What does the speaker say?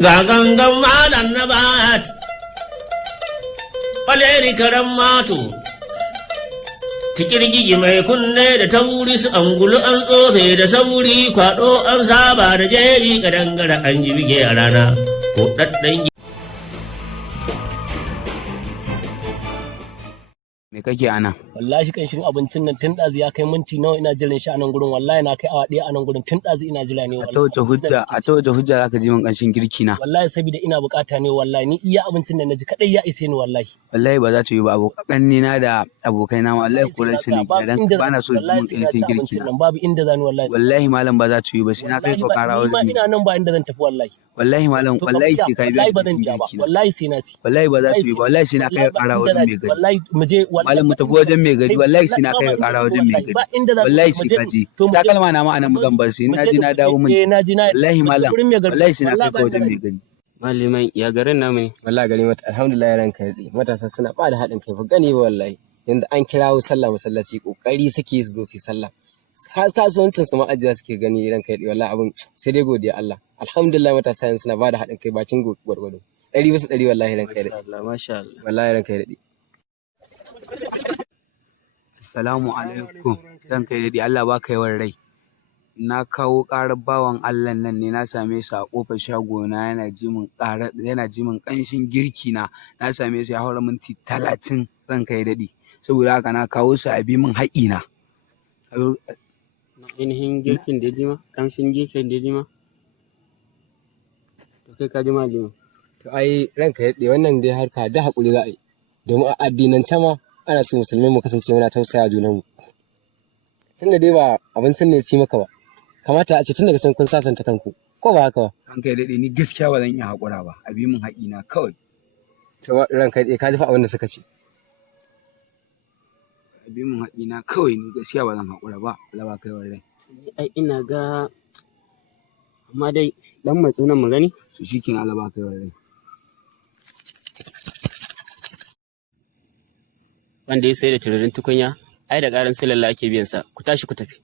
Ga gangan malam na bat, ƙwaleri karen mato, tikirgigi mai kunne da tauri su angulu an tsofe da sauri kwaɗo an saba da jeri kadangare an jibge a rana ko ɗaɗɗan. Me kake ana? Wallahi kan shirin abincin nan tun ɗazu ya kai minti nawa ina jiran shi a nan gurin, wallahi na kai awa ɗaya a nan gurin tun ɗazu ina jira ne wallahi. A ta wace hujja zaka ji min ƙanshin girki na? Wallahi saboda ina bukata ne wallahi, ni iya abincin da naji kadai ya ise ni wallahi. Wallahi ba za ta yi ba, abokan ni na da abokai na wallahi koran su ne dan ba na so ji min ƙanshin girki na. Babu inda zani wallahi. Wallahi malam ba za ta yi ba, sai na kai ka ƙara wajen. Ni ma ina nan ba inda zan tafi wallahi. Wallahi malam wallahi sai kai biya ƙanshin girki na. Wallahi sai na ci. Wallahi ba za ta yi ba, wallahi sai na kai ka ƙara wajen mai gari. Wallahi mu je malam mu tafi wajen mai gari, wallahi sai na kai ka ƙara wajen mai gari. Wallahi sai ka ji. Takalma na ma anan zan bar sai na ji na dawo mun. Wallahi malam wallahi sai na kai ka wajen mai gari. Malamai ya garin namu ne. Wallahi gari mata alhamdulillah ranka dai. Matasa suna ba da haɗin kai ba gani ba wallahi. Yanda an kirawo sallah masallaci kokari suke su zo su yi sallah. Har kasuwancin su ma ajiya suke gani ranka dai wallahi abin sai dai godiya Allah. Alhamdulillah matasa yanzu suna ba da haɗin kai bakin gwargwado. 100% wallahi ranka dai. Masha Allah. Wallahi ranka dai. Assalamu alaikum. Ranka dai Allah baka yawan rai. Na kawo ƙarar bawan Allah nan ne, na same su a ƙofar shagona yana ji min ƙanshin girki na same su ya haura minti 30 ranka ya daɗe, saboda haka na kawo su a bi min haƙi na. Ainihin girkin da ya ji ma, ƙamshin girkin da ya ji ma, to kai ka ji malami. To ai ranka ya daɗe wannan dai harka da haƙuri za a yi, domin a addinance ma ana so musulmai mu kasance muna tausaya junanmu. Tunda dai ba abincin ne ya ci maka ba, kamata a ce tun daga can kun sasanta kanku, ko ba haka ba? Ranka ya daɗe ni gaskiya ba zan iya haƙura ba, a bi min haƙi na kawai. To ranka ya daɗe ka ji fa abin da suka ce. A bi min haƙi na kawai, ni gaskiya ba zan haƙura ba, Allah ba kai rai. Ai ina ga amma dai dan matsunan mu gani. To shikenan Allah ba kai rai. Wanda ya sai da tiririn tukunya, ai da ƙarin silalla ake biyan sa, ku tashi ku tafi.